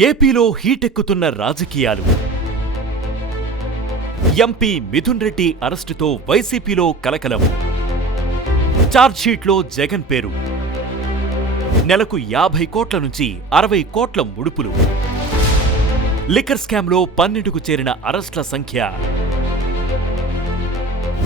ఏపీలో హీటెక్కుతున్న రాజకీయాలు. ఎంపీ మిథున్ రెడ్డి అరెస్టుతో వైసీపీలో కలకలం. ఛార్జ్షీట్లో జగన్ పేరు. నెలకు యాభై కోట్ల నుంచి అరవై కోట్ల ముడుపులు. లిక్కర్ స్కామ్లో పన్నెండుకు చేరిన అరెస్ట్ల సంఖ్య.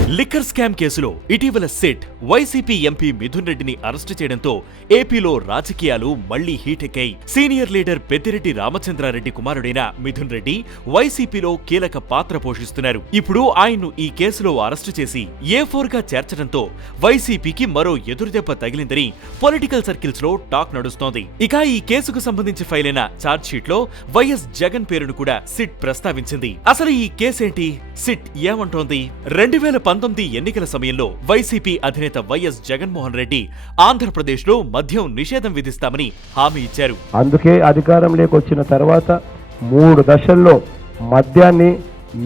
లిక్కర్ స్కామ్ కేసులో ఇటీవల సిట్ వైసీపీ ఎంపీ మిథున్ రెడ్డిని అరెస్టు చేయడంతో ఏపీలో రాజకీయాలు మళ్ళీ హీటెక్కాయి సీనియర్ లీడర్ పెద్దిరెడ్డి రామచంద్రారెడ్డి కుమారుడైన మిథున్ రెడ్డి వైసీపీలో కీలక పాత్ర పోషిస్తున్నారు. ఇప్పుడు ఆయన్ను ఈ కేసులో అరెస్టు చేసి ఏ ఫోర్గా చేర్చడంతో వైసీపీకి మరో ఎదురుదెబ్బ తగిలిందని పొలిటికల్ సర్కిల్స్లో టాక్ నడుస్తోంది. ఇక ఈ కేసుకు సంబంధించి ఫైల్ అయిన షీట్లో వైఎస్ జగన్ పేరును కూడా సిట్ ప్రస్తావించింది. అసలు ఈ కేసేంటి? సిట్ ఏమంటోంది? రెండు వేల పంతొమ్మిది ఎన్నికల సమయంలో వైసీపీ అధినేత వైఎస్ జగన్మోహన్ రెడ్డి ఆంధ్రప్రదేశ్లో మద్యం నిషేధం విధిస్తామని హామీ ఇచ్చారు. అందుకే అధికారంలోకి వచ్చిన తర్వాత మూడు దశల్లో మద్యాన్ని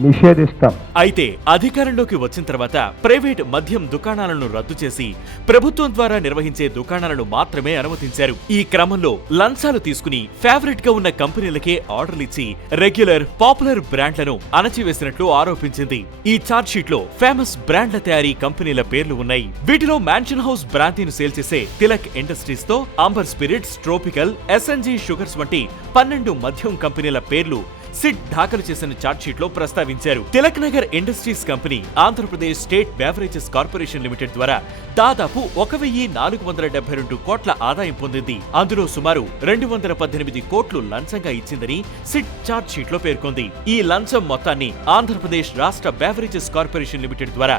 నిషేధిస్తాం. అయితే అధికారంలోకి వచ్చిన తర్వాత ప్రైవేట్ మద్యం దుకాణాలను రద్దు చేసి ప్రభుత్వం ద్వారా నిర్వహించే దుకాణాలను మాత్రమే అనుమతించారు. ఈ క్రమంలో లంచాలు తీసుకుని ఫేవరెట్గా ఉన్న కంపెనీలకే ఆర్డర్లు ఇచ్చి రెగ్యులర్ పాపులర్ బ్రాండ్లను అణచివేసినట్లు ఆరోపించింది. ఈ ఛార్జ్ షీట్లో ఫేమస్ బ్రాండ్ల తయారీ కంపెనీల పేర్లు ఉన్నాయి. వీటిలో మ్యాన్షన్ హౌస్ బ్రాంతిని సేల్ చేసే Tilak ఇండస్ట్రీస్తో Amber Spirits Tropical SNG Sugars వంటి పన్నెండు మద్యం కంపెనీల పేర్లు సిట్ దాఖలు చేసిన ఛార్జ్షీట్లో ప్రస్తావించారు. Tilak Nagar industries company Andhra Pradesh state beverages corporation limited ద్వారా దాదాపు ఒక వెయ్యి నాలుగు వందల డెబ్బై రెండు కోట్ల ఆదాయం పొందింది. అందులో సుమారు రెండు వందల పద్దెనిమిది కోట్లు లంచంగా ఇచ్చిందని సిట్ చార్జ్షీట్లో పేర్కొంది. ఈ లంచం మొత్తాన్ని ఆంధ్రప్రదేశ్ రాష్ట్ర బేవరేజెస్ కార్పొరేషన్ లిమిటెడ్ ద్వారా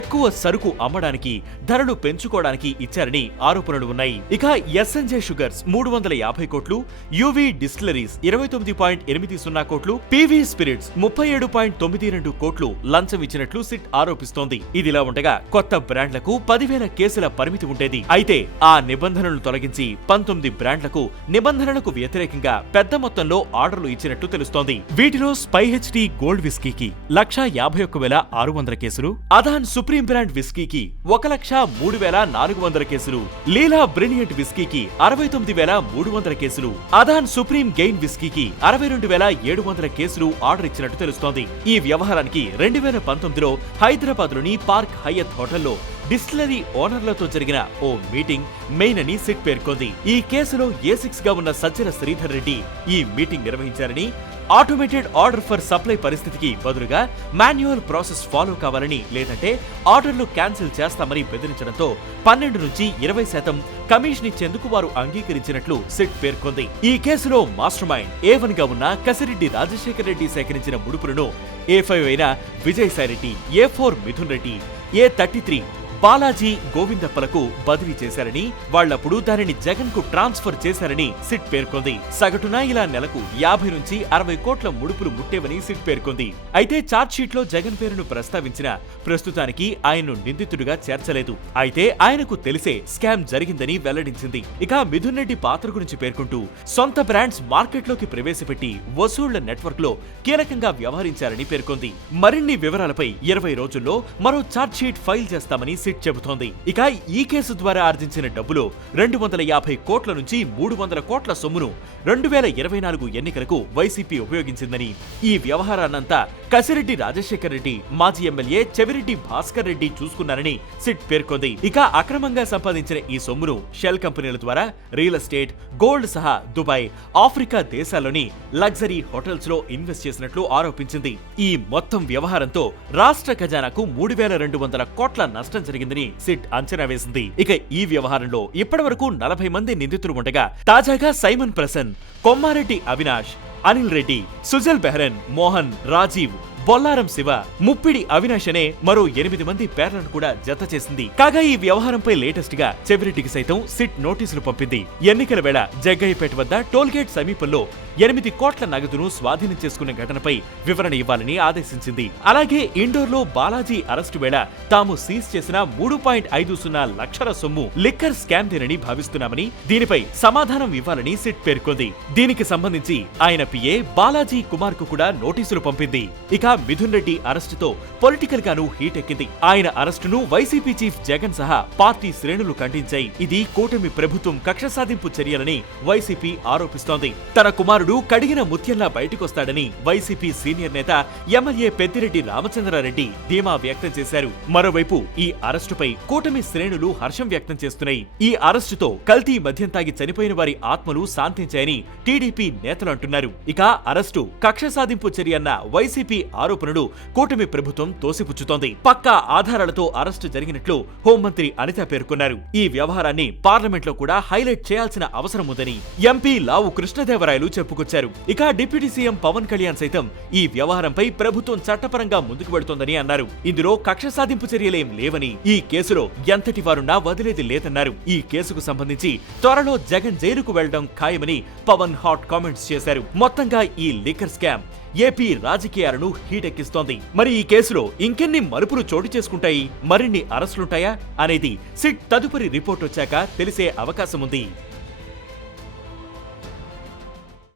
ఎక్కువ సరుకు అమ్మడానికి ధరలు పెంచుకోవడానికి ఇచ్చారని ఆరోపణలు ఉన్నాయి. ఇక ఎస్ఎన్జే షుగర్స్ మూడు వందల యాభై కోట్లు యువి డిస్టిలరీస్ ఇరవై తొమ్మిది పాయింట్ ఎనిమిది సున్నా కోట్లు పివి స్పిరిట్స్ ముప్పై ఏడు పాయింట్ తొమ్మిది రెండు కోట్లు లంచం ఇచ్చినట్లు సిట్ ఆరోపిస్తోంది. ఇదిలా ఉండగా కొత్త బ్రాండ్లకు పదివేల కేసుల పరిమితి ఉండేది. అయితే ఆ నిబంధనలను తొలగించి పంతొమ్మిది బ్రాండ్లకు నిబంధనలకు వ్యతిరేకంగా పెద్ద మొత్తంలో ఆర్డర్లు ఇచ్చినట్లు తెలుస్తోంది. వీటిలో స్పై హెచ్డి గోల్డ్ విస్కీకి లక్ష యాభై ఒక్క వేల ఆరు వందల కేసులు అదాన్ సుప్రీం బ్రాండ్ విస్కీకి ఒక లక్ష మూడు వేల నాలుగు వందల కేసులు లీలా బ్రిలియంట్ విస్కీకి అరవై తొమ్మిది వేల మూడు వందల కేసులు అదాన్ సుప్రీం గెయిన్ విస్కీకి అరవై రెండు వేల ఏడు వందల కేసులు ఆర్డర్ ఇచ్చినట్టు తెలుస్తోంది. ఈ వ్యవహారానికి రెండు వేల పంతొమ్మిదిలో హైదరాబాద్లోని పార్క్ హయత్ హోటల్లో డిస్టిలరీ ఓనర్లతో జరిగిన ఓ మీటింగ్ మెయిన్ అని సిట్ పేర్కొంది. ఈ కేసులో ఏ సిక్స్గా ఉన్న సజ్జల శ్రీధర్ రెడ్డి ఈ మీటింగ్ నిర్వహించారని ఆటోమేటెడ్ ఆర్డర్ ఫర్ సప్లై పరిస్థితికి బదులుగా మాన్యువల్ ప్రాసెస్ ఫాలో కావాలని లేదంటే ఆర్డర్లు క్యాన్సిల్ చేస్తామని బెదిరించడంతో పన్నెండు నుంచి ఇరవై శాతం కమిషన్ ఇచ్చేందుకు వారు అంగీకరించినట్లు సిట్ పేర్కొంది. ఈ కేసులో మాస్టర్ మైండ్ ఏ గా ఉన్న కసిరెడ్డి రాజశేఖర్ రెడ్డి సేకరించిన ముడుపులను ఏ ఫైవ్ అయిన Vijayasai Reddy A four Mithun Reddy A thirty three Balaji గోవిందప్పలకు బదిలీ చేశారని వాళ్ళప్పుడు దానిని జగన్కు ట్రాన్స్ఫర్ చేశారని సిట్ పేర్కొంది. సగటున ఇలా నెలకు యాభై నుంచి అరవై కోట్ల ముడుపులు ముట్టేవని సిట్ పేర్కొంది. అయితే ఛార్జ్ షీట్లో జగన్ పేరును ప్రస్తావించిన ప్రస్తుతానికి ఆయన్ను నిందితుడిగా చేర్చలేదు. అయితే ఆయనకు తెలిసే స్కామ్ జరిగిందని వెల్లడించింది. ఇక మిథున్ రెడ్డి పాత్ర గురించి పేర్కొంటూ సొంత బ్రాండ్స్ మార్కెట్లోకి ప్రవేశపెట్టి వసూళ్ళ నెట్వర్క్లో కీలకంగా వ్యవహరించారని పేర్కొంది. మరిన్ని వివరాలపై ఇరవై రోజుల్లో మరో ఛార్జ్ షీట్ ఫైల్ చేస్తామని షీట్ చెబుతోంది. ఇక ఈ కేసు ద్వారా ఆర్జించిన డబ్బులో రెండు వందల యాభై కోట్ల నుంచి మూడు వందల కోట్ల సొమ్మును రెండు వేల ఇరవై నాలుగు ఎన్నికలకు వైసీపీ ఉపయోగించిందని. ఈ వ్యవహారాన్నంతా కసిరెడ్డి రాజశేఖర్ రెడ్డి మాజీ ఎమ్మెల్యే చెవిరెడ్డి భాస్కర్ రెడ్డి చూసుకున్నారని సిట్ పేర్కొంది. ఇక అక్రమంగా సంపాదించిన ఈ సొమ్మును షెల్ కంపెనీల ద్వారా రియల్ ఎస్టేట్ గోల్డ్ సహా దుబాయ్ ఆఫ్రికా దేశాల్లోని లగ్జరీ హోటల్స్లో ఇన్వెస్ట్ చేసినట్లు ఆరోపించింది. ఈ మొత్తం వ్యవహారంతో రాష్ట్ర ఖజానాకు మూడు వేల రెండు వందల కోట్ల నష్టం జరిగిందని సిట్ అంచనా వేసింది. ఇక ఈ వ్యవహారంలో ఇప్పటి వరకు నలభై మంది నిందితులు ఉండగా తాజాగా సైమన్ ప్రసన్ కొమ్మారెడ్డి అవినాష్ అనిల్ రెడ్డి సుజల్ బెహరన్ మోహన్ రాజీవ్ బొల్లారం శివ ముప్పిడి అవినాష్ అనే మరో ఎనిమిది మంది పేర్లను కూడా జత చేసింది. కాగా ఈ వ్యవహారంపై లేటెస్ట్గా చెవిరెడ్డికి సైతం సిట్ నోటీసులు పంపింది. ఎన్నికల వేళ జగ్గయ్యపేట వద్ద టోల్గేట్ సమీపంలో ఎనిమిది కోట్ల నగదును స్వాధీనం చేసుకున్న ఘటనపై వివరణ ఇవ్వాలని ఆదేశించింది. అలాగే ఇండోర్లో బాలాజీ అరెస్టు వేళ తాము సీజ్ చేసిన మూడు పాయింట్ ఐదు సున్నా లక్షల సొమ్ము లిక్కర్ స్కామ్ దేనని భావిస్తున్నామని దీనిపై సమాధానం ఇవ్వాలని సిట్ పేర్కొంది. దీనికి సంబంధించి ఆయన పిఏ బాలాజీ కుమార్కు కూడా నోటీసులు పంపింది. ఇక మిథున్ రెడ్డి అరెస్టుతో పొలిటికల్ గాను హీట్ ఎక్కింది ఆయన అరెస్టును వైసీపీ చీఫ్ జగన్ సహా పార్టీ శ్రేణులు ఖండించాయి. ఇది కూటమి ప్రభుత్వం కక్ష సాధింపు చర్యలని వైసీపీ ఆరోపిస్తోంది. తన కుమారుడు బాలుడు కడిగిన ముత్యంలా బయటకొస్తాడని వైసీపీ సీనియర్ నేత ఎమ్మెల్యే పెద్దిరెడ్డి రామచంద్రారెడ్డి ధీమా వ్యక్తం చేశారు. మరోవైపు ఈ అరెస్టుపై కూటమి శ్రేణులు హర్షం వ్యక్తం చేస్తున్నాయి. ఈ అరెస్టుతో కల్తీ మద్యం తాగి చనిపోయిన వారి ఆత్మలు శాంతించాయని టీడీపీ నేతలు అంటున్నారు. ఇక అరెస్టు కక్ష సాధింపు చర్యన్న వైసీపీ ఆరోపణలు కూటమి ప్రభుత్వం తోసిపుచ్చుతోంది. పక్కా ఆధారాలతో అరెస్టు జరిగినట్లు హోంమంత్రి అనిత పేర్కొన్నారు. ఈ వ్యవహారాన్ని పార్లమెంట్లో కూడా హైలైట్ చేయాల్సిన అవసరం ఉందని ఎంపీ లావు కృష్ణదేవరాయలు చెప్పుకొచ్చారు ఇక డిప్యూటీ సీఎం పవన్ కళ్యాణ్ సైతం ఈ వ్యవహారంపై ప్రభుత్వం చట్టపరంగా ముందుకు పెడుతోందని అన్నారు. ఇందులో కక్ష సాధింపు చర్యలేం లేవని ఈ కేసులో ఎంతటి వారున్నా వదిలేది లేదన్నారు. ఈ కేసుకు సంబంధించి త్వరలో జగన్ జైలుకు వెళ్ళడం ఖాయమని పవన్ హాట్ కామెంట్స్ చేశారు. మొత్తంగా ఈ లిక్కర్ స్కామ్ ఏపీ రాజకీయాలను హీటెక్కిస్తోంది. మరి ఈ కేసులో ఇంకెన్ని మరుపులు చోటు చేసుకుంటాయి? మరిన్ని అరెస్టులుంటాయా? అనేది సిట్ తదుపరి రిపోర్ట్ వచ్చాక తెలిసే అవకాశం ఉంది